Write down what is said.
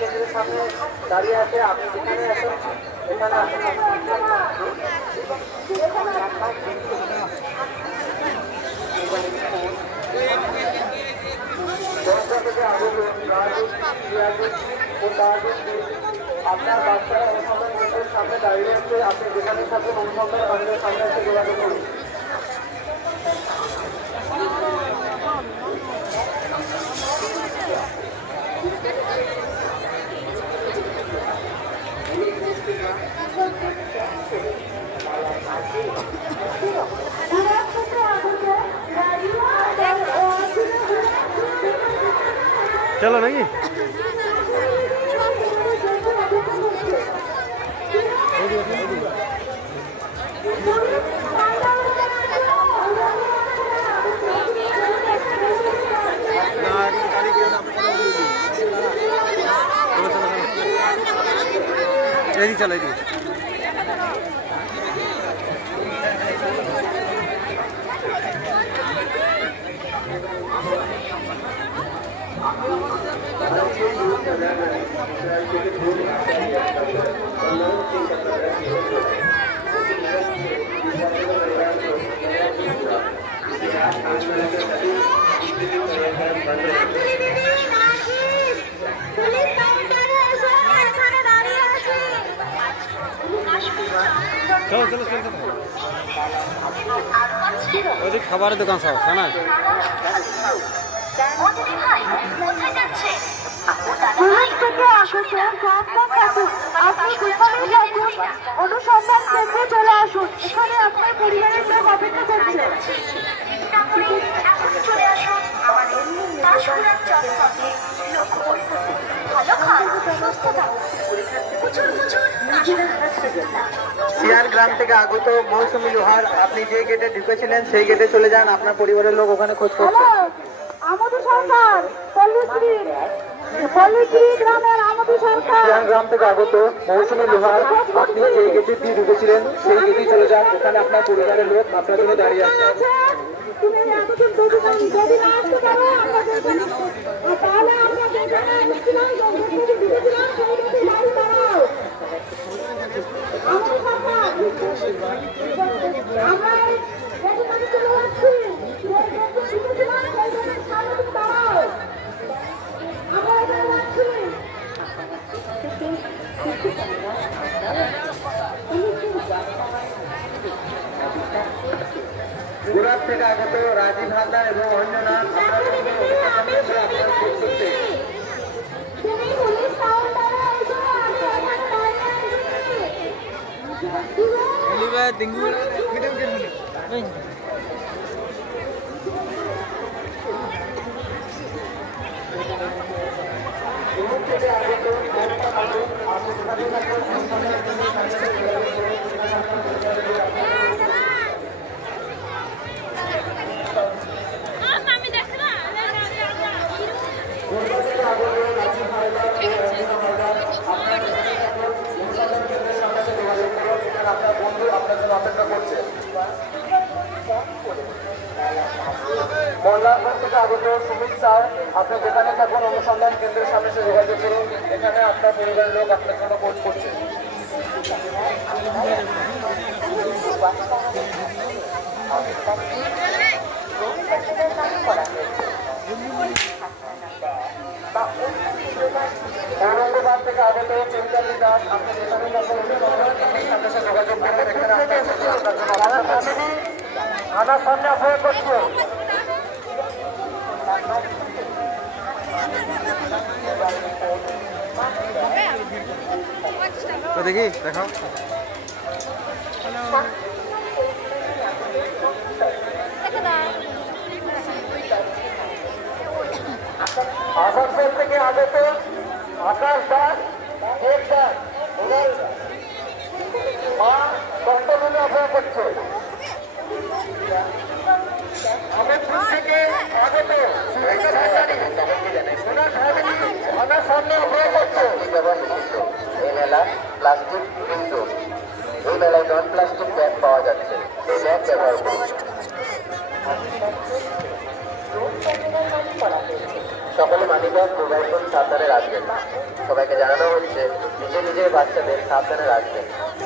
কেন্দ্রের সামনে দাঁড়িয়ে আছে, আপনি সেখানে আসুন, এখানে আসুন। থেকে আগত আপনার বাচ্চারা অনুসন্ধান কেন্দ্রের সামনে দাঁড়িয়ে আছে, আপনি যেখানে থাকুন অনুসন্ধান কেন্দ্রের সামনে এসে যোগাযোগ করুন। চলো নাকি চলো ওই খাবারের দোকান সব না অনুসন্ধান কেন্দ্রে চলে আসুন, এখানে আপনার পরিবারের লোক অপেক্ষা করছে। সিয়ার গ্রাম থেকে আগত মৌসুমী লোহার, আপনি যে গেটে ঢুকেছিলেন সেই গেটে চলে যান, আপনার পরিবারের লোক ওখানে খোঁজ করছে। আমাদের সরকার সিয়ার গ্রাম থেকে আগত মৌসুমী লোহার, আপনি যে গেটে দিয়ে ঢুকেছিলেন সেই গেটে চলে যান, ওখানে আপনার পরিবারের লোক আপনার জন্য দাঁড়িয়ে আছে। গুরাত থেকে আগত রাজীব হালদার এবং অঞ্জনা, মল্লারপুর থেকে আগত সুমিত স্যার, আপনি যেখানে থাকুন অনুসন্ধান কেন্দ্রের সামনে এসে যোগাযোগ করুন, এখানে আপনার পরিবারের লোক আপনার জন্য খোঁজ করছে। ঔরঙ্গাবাদ থেকে আগত চৈতালি দাস, আপনি যেখানে থাকুন অনুসন্ধান কেন্দ্রের সামনে এসে যোগাযোগ করুন, এখানে আপনার আমার সামনে অপেক্ষা করছে। দেখি দেখাও আসানসোল থেকে আগত আকাশ দাস, মা কষ্টমূল্য অপেক্ষা করছে। আমেদপুর থেকে আগত আমার সামনে অপেক্ষা করছে। এই মেলা প্লাস্টিক মুক্ত, এই মেলায় নন প্লাস্টিক ব্যাগ পাওয়া যাচ্ছে, এই ব্যাগ ব্যবহার করুন। সকলে মানিব্যাগ মোবাইল ফোন সাবধানে রাখবেন। সবাইকে জানানো হচ্ছে নিজের বাচ্চাদের সাবধানে রাখবেন।